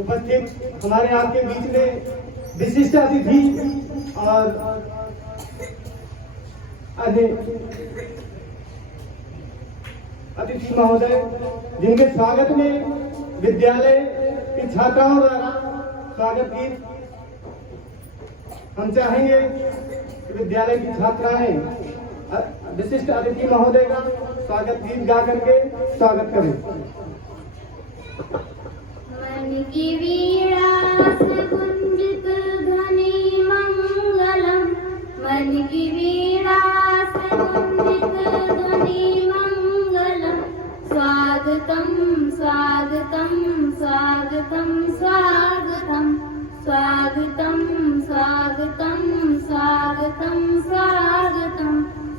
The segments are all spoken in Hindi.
उपस्थित हमारे आपके बीच में विशिष्ट अतिथि और अतिथि महोदय, जिनके स्वागत में विद्यालय की छात्राओं द्वारा स्वागत गीत हम चाहेंगे कि विद्यालय की छात्राएं विशिष्ट अतिथि महोदय का स्वागत गीत गा करके स्वागत करें। मन की वीणा से गुंजित ध्वनि मंगलम, मन की वीणा से गुंजित ध्वनि मंगलम, स्वागतम स्वागतम स्वागतम स्वागतम स्वागतम स्वागतम स्वागतम स्वागतम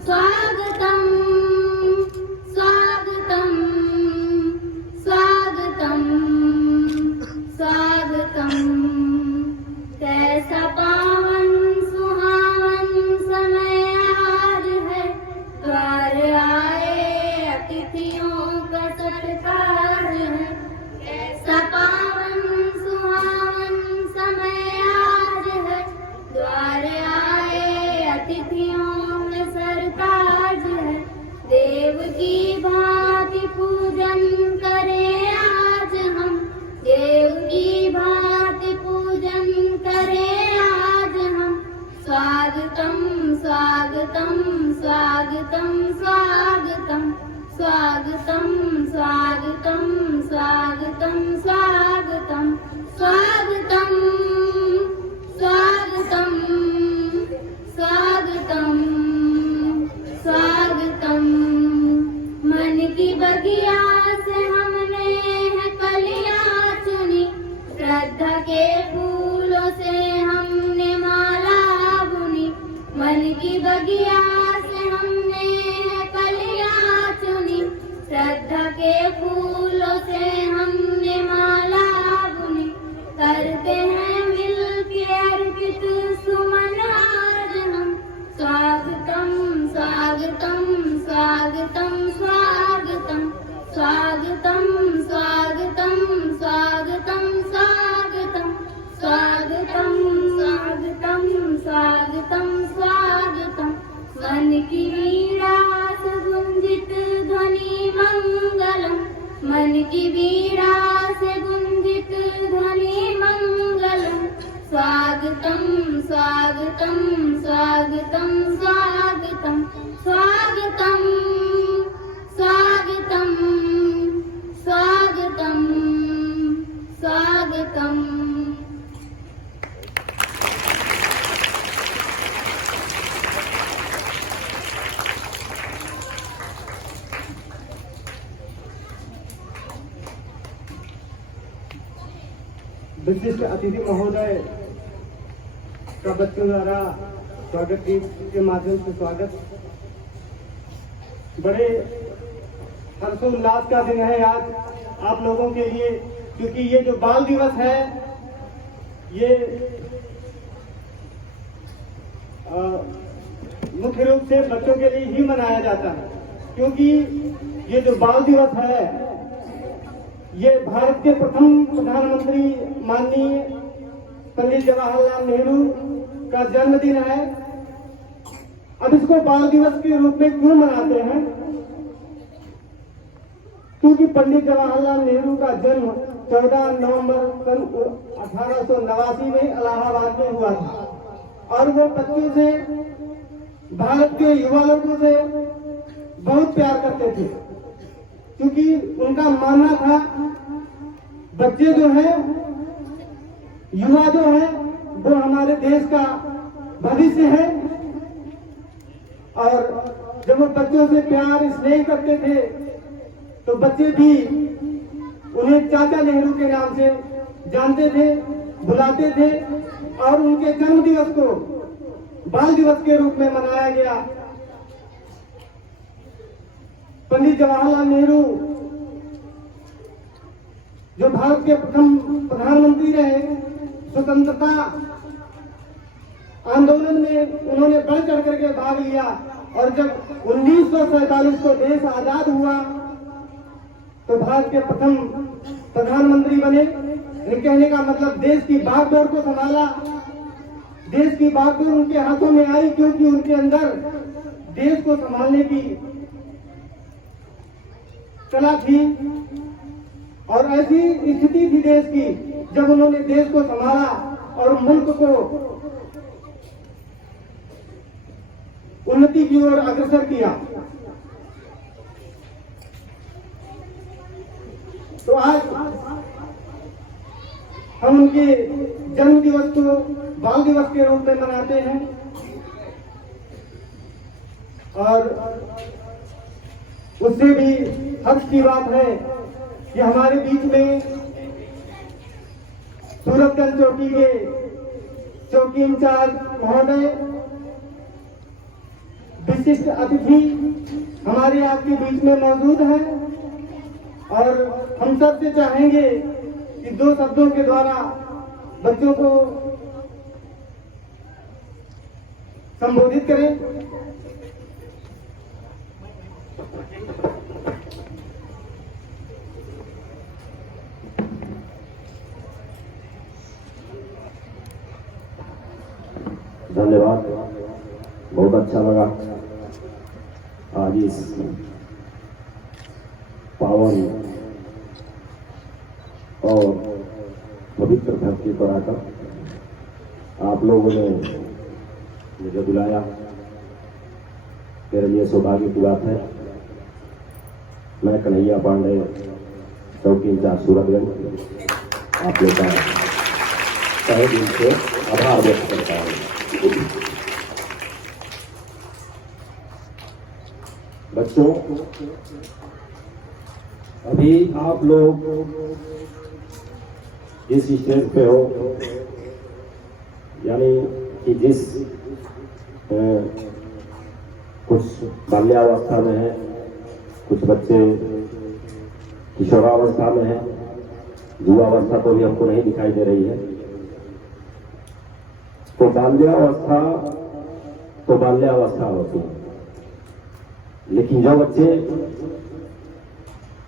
स्वागतम स्वागतम स्वागतम स्वागतम। कैसा पावन सुहावन समय आज है, द्वार आए अतिथियों का सत्कार है। कैसा पावन सुहावन समय आज है, द्वार आए अतिथियों में सरताज है। देव की भांति पूजन करें आज हम, देव की भांति पूजन करें आज हम। स्वागतम स्वागतम स्वागतम स्वागतम स्वागतम स्वागतम स्वागतम स्वागतम स्वागतम स्वागतम स्वागतम स्वागतम। मन की बगिया से हमने है कलियां चुनी, श्रद्धा के फूलों से हमने माला बुनी। मन की बगिया से हमने है कलियां चुनी, श्रद्धा के फूलों से हमने माला बुनी। करते हैं मिलके अर्पित सुमन आज हम, स्वागतम स्वागतम स्वागतम स्वागतम स्वागतम स्वागतम स्वागतम स्वागतम स्वागतम स्वागतम स्वागतम स्वागतम। मन की वीणा से गुंजित ध्वनि मंगलम, मन की वीणा से गुंजित ध्वनि मंगलम। स्वागतम स्वागतम स्वागतम स्वागतम स्वागतम स्वागतम स्वागतम स्वागतम। विशिष्ट अतिथि महोदय का बच्चों द्वारा स्वागत गीत के माध्यम से स्वागत। बड़े हर्षोल्लास का दिन है आज आप लोगों के लिए, क्योंकि ये जो बाल दिवस है ये मुख्य रूप से बच्चों के लिए ही मनाया जाता है, क्योंकि ये जो बाल दिवस है ये भारत के प्रथम प्रधानमंत्री माननीय पंडित जवाहरलाल नेहरू का जन्मदिन है। अब इसको बाल दिवस के रूप में क्यों मनाते हैं? क्योंकि पंडित जवाहरलाल नेहरू का जन्म 14 नवंबर सन 1889 में इलाहाबाद में हुआ था, और वो बच्चों से, भारत के युवा लोगों से बहुत प्यार करते थे, क्योंकि उनका मानना था बच्चे जो हैं, युवा जो है, वो हमारे देश का भविष्य है। और जब वो बच्चों से प्यार स्नेह करते थे तो बच्चे भी उन्हें चाचा नेहरू के नाम से जानते थे, बुलाते थे, और उनके जन्म दिवस को बाल दिवस के रूप में मनाया गया। पंडित जवाहरलाल नेहरू जो भारत के प्रथम प्रधानमंत्री रहे, स्वतंत्रता आंदोलन में उन्होंने बढ़ चढ़ करके भाग लिया, और जब 1947 को देश आजाद हुआ तो भारत के प्रथम प्रधानमंत्री बने। कहने का मतलब देश की बागडोर को संभाला। देश की बागडोर उनके हाथों में आई क्योंकि उनके अंदर देश को संभालने की कला थी और ऐसी स्थिति थी देश की जब उन्होंने देश को संभाला और मुल्क को उन्नति की ओर अग्रसर किया। तो आज हम उनके जन्म दिवस को बाल दिवस के रूप में मनाते हैं और उससे भी हर्ष की बात है कि हमारे बीच में सूरतगंज चौकी के चौकी इंचार्ज महोदय विशिष्ट अतिथि हमारे आपके बीच में मौजूद है और हम सबसे चाहेंगे कि 2 शब्दों के द्वारा बच्चों को संबोधित करें। धन्यवाद, बहुत अच्छा लगा आज इस पावन और पवित्र धरती पर आकर आप लोगों ने मुझे बुलाया, मेरे लिए सौभाग्य की बात है। मैं कन्हैया पांडे, चौकी इंचार्ज सूरतगंज, आप लोग का तहे दिल से आभार व्यक्त करता हूँ। बच्चों, अभी आप लोग जिस स्टेज पे हो, यानी कि जिस कुछ बाल्यावस्था में है, कुछ बच्चे किशोरावस्था में है, युवावस्था तो भी हमको नहीं दिखाई दे रही है। तो बाल्यावस्था होती है, लेकिन जो बच्चे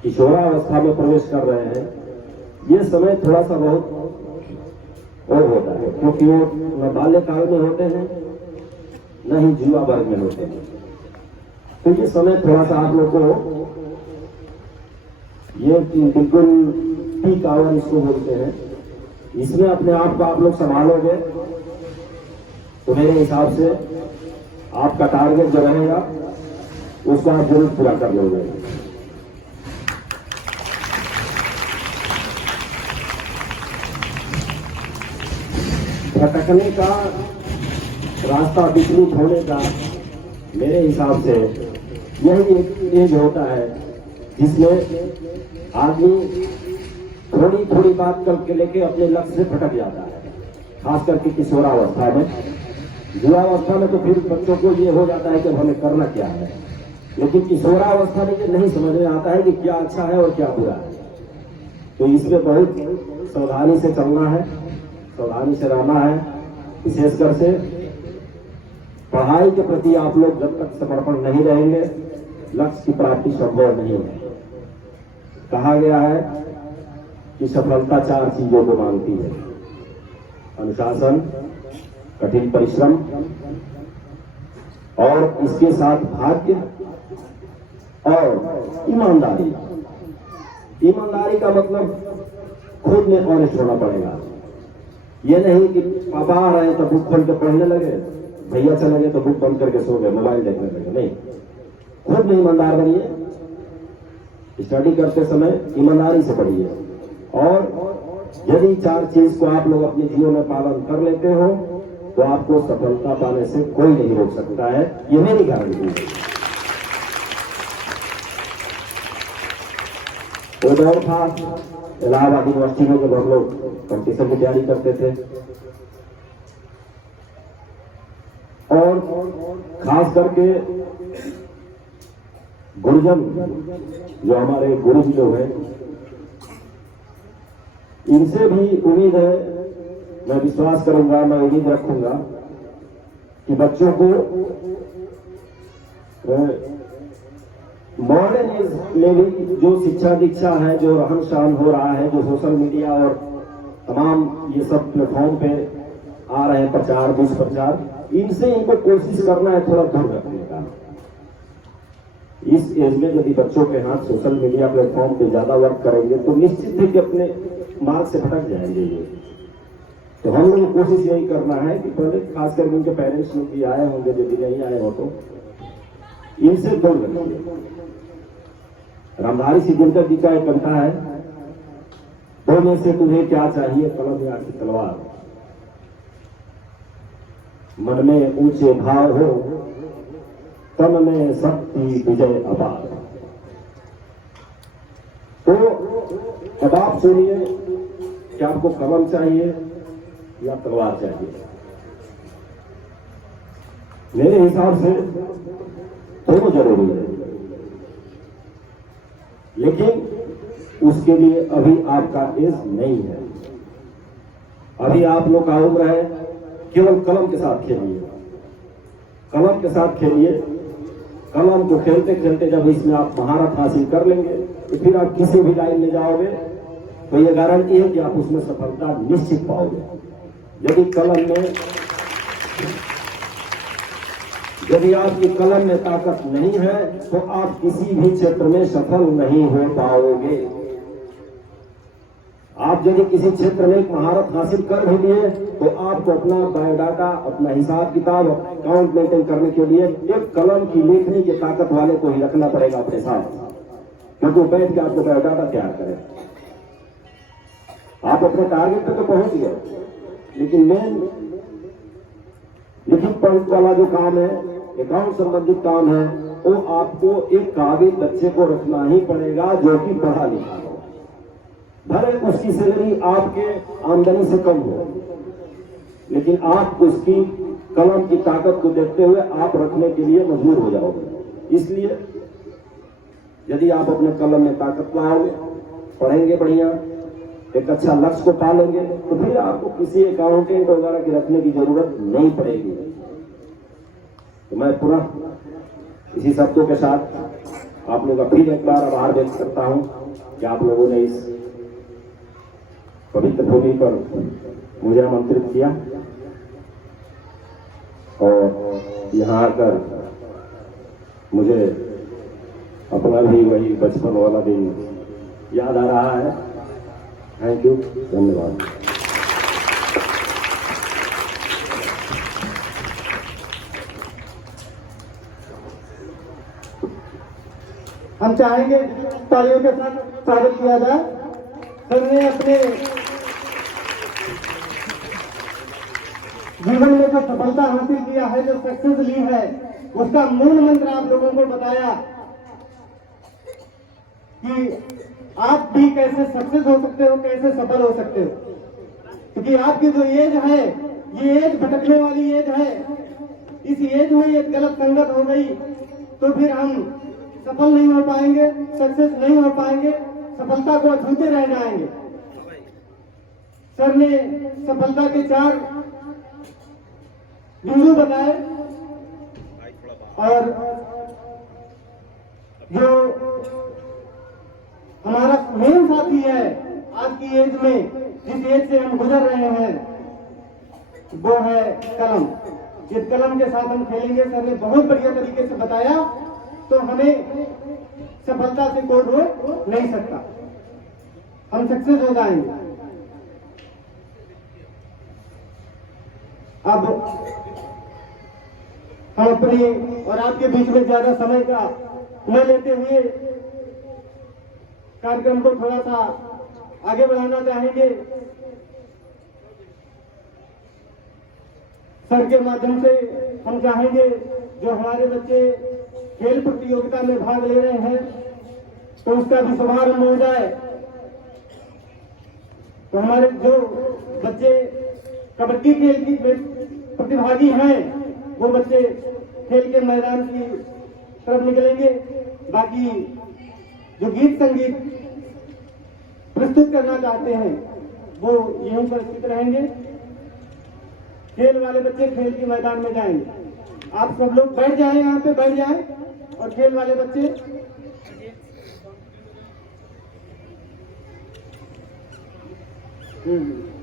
किशोरावस्था में प्रवेश कर रहे हैं, ये समय थोड़ा सा बहुत और होता है, क्योंकि वो न बाल्यकाल में होते हैं न ही युवा वर्ग में होते हैं। तो ये समय थोड़ा सा आप लोग को, ये बिल्कुल पीक आवर इसको बोलते हैं, इसमें अपने आप को आप लोग संभालोगे तो मेरे हिसाब से आपका टारगेट जो रहेगा उसको आप जरूर पूरा कर लोगे। भटकने का रास्ता विचलित होने का मेरे हिसाब से यही एक एज होता है जिसमें आदमी थोड़ी थोड़ी बात करके लेके अपने लक्ष्य से भटक जाता है, खास करके किशोरावस्था में। युवावस्था में तो फिर बच्चों को ये हो जाता है कि हमें करना क्या है, लेकिन किशोरावस्था में नहीं समझ में आता है कि क्या अच्छा है और क्या बुरा है। तो इसमें बहुत सावधानी से चलना है, सावधानी से रहना है। विशेषकर से पढ़ाई के प्रति आप लोग जब तक समर्पण नहीं रहेंगे, लक्ष्य की प्राप्ति संभव नहीं है। कहा गया है कि सफलता 4 चीजों को मांगती है: अनुशासन, कठिन परिश्रम और इसके साथ भाग्य और ईमानदारी। ईमानदारी का मतलब खुद में ऑनेस्ट होना पड़ेगा। ये नहीं कि पापा आ रहे तो बुक खोल के पढ़ने लगे, भैया चले गए तो बुक बंद करके सो गए, मोबाइल देखने लगे। नहीं, खुद में ईमानदार बनिए। स्टडी करते समय ईमानदारी से पढ़िए और यदि 4 चीज को आप लोग अपने जीवन में पालन कर लेते हो तो आपको सफलता पाने से कोई नहीं रोक सकता है, ये मेरी गारंटी है। वो दौर था इलाहाबाद यूनिवर्सिटी में जब हम लोग कंपटीशन की तैयारी करते थे और खास करके गुरुजन जो हमारे गुरु जी लोग हैं, इनसे भी उम्मीद है, मैं विश्वास करूंगा, मैं उम्मीद रखूंगा कि बच्चों को मॉडर्न एज में भी जो शिक्षा दीक्षा है, जो रहन सहन हो रहा है, जो सोशल मीडिया और तमाम ये सब प्लेटफॉर्म पे आ रहे हैं प्रचार दुष्प्रचार, इनसे इनको कोशिश करना है थोड़ा दूर रखने का। इस एज में यदि बच्चों के हाथ सोशल मीडिया प्लेटफॉर्म पे ज्यादा वर्क करेंगे तो निश्चित है कि अपने मार्ग से भटक जाएंगे ये। तो हम लोग को कोशिश यही करना है कि पहले खासकर उनके पेरेंट्स लोग भी आए होंगे, यदि नहीं आए हो तो इनसे दूर रखिए। रामधारी सिद्धेश्वर जी का एक कविता है, दो में से तुम्हें क्या चाहिए, कलम या कि तलवार। मन में ऊंचे भाव हो, तन में शक्ति विजय अपार। तो अब आप सुनिए कि आपको कलम चाहिए या तलवार चाहिए। मेरे हिसाब से दोनों जरूरी है, लेकिन उसके लिए अभी आपका एज नहीं है। अभी आप लोग का उम्र है, केवल कलम के साथ खेलिए, कलम के साथ खेलिए। कलम को खेलते खेलते जब इसमें आप महारत हासिल कर लेंगे तो फिर आप किसी भी लाइन में जाओगे तो ये गारंटी है कि आप उसमें सफलता निश्चित पाओगे। यदि आपकी कलम में ताकत नहीं है तो आप किसी भी क्षेत्र में सफल नहीं हो पाओगे। आप यदि किसी क्षेत्र में एक महारत हासिल कर भी लिए तो आपको अपना बायोडाटा, अपना हिसाब किताब, अपना अकाउंट मेंटेन करने के लिए एक कलम की लेखनी की ताकत वाले को ही रखना पड़ेगा अपने साथ, क्योंकि वो बैठ के आपको बायोडाटा तैयार करे। आप अपने टारगेट पे तो पहुंच गए, लेकिन मेन लिखित पढ़ित वाला जो काम है, अकाउंट संबंधित काम है, वो आपको एक काबिल बच्चे को रखना ही पड़ेगा जो कि पढ़ा लिखा हो। भले उसकी सैलरी आपके आमदनी से कम हो, लेकिन आप उसकी कलम की ताकत को देखते हुए आप रखने के लिए मजबूर हो जाओगे। इसलिए यदि आप अपने कलम में ताकत लाओगे, पढ़ेंगे बढ़िया, एक अच्छा लक्ष्य को पालेंगे, तो फिर आपको किसी अकाउंटेंट वगैरह की रखने की जरूरत नहीं पड़ेगी। तो मैं पुनः इसी शब्दों के साथ आप लोग का फिर एक बार आभार व्यक्त करता हूं कि आप लोगों ने इस पवित्र भूमि पर मुझे आमंत्रित किया और यहाँ आकर मुझे अपना भी वही बचपन वाला दिन याद आ रहा है। थैंक यू, धन्यवाद। हम चाहेंगे तालियों के साथ स्वागत किया जाए। सर ने अपने जीवन में जो सफलता हासिल किया है, जो सक्सेस ली है, उसका मूल मंत्र आप लोगों को बताया कि आप भी कैसे सक्सेस हो सकते हो, कैसे सफल हो सकते हो। क्योंकि आपकी जो एज है, ये एज भटकने वाली एज है। इस एज में ये गलत संगत हो गई तो फिर हम सफल नहीं हो पाएंगे, सक्सेस नहीं हो पाएंगे, सफलता को अछूते रह जाएंगे। सर ने सफलता के 4 बिंदु बताए और जो हमारा मेन साथी है आज की एज में, जिस एज से हम गुजर रहे हैं, वो है कलम। जिस कलम के साथ हम खेलेंगे, सर ने बहुत बढ़िया तरीके से बताया, तो हमें सफलता से कोई रोक नहीं सकता, हम सक्सेस हो जाएंगे। अब हम अपनी और आपके बीच में ज्यादा समय का न लेते हुए कार्यक्रम को थोड़ा सा आगे बढ़ाना चाहेंगे। सर के माध्यम से हम चाहेंगे जो हमारे बच्चे खेल प्रतियोगिता में भाग ले रहे हैं तो उसका भी शुभारंभ हो जाए। तो हमारे जो बच्चे कबड्डी खेल की प्रतिभागी हैं, वो बच्चे खेल के मैदान की तरफ निकलेंगे। बाकी जो गीत संगीत प्रस्तुत करना चाहते हैं वो यहीं पर स्थित रहेंगे। खेल वाले बच्चे खेल के मैदान में जाएंगे। आप सब लोग बैठ जाएं, यहाँ पे बैठ जाएं और खेल वाले बच्चे हम्म।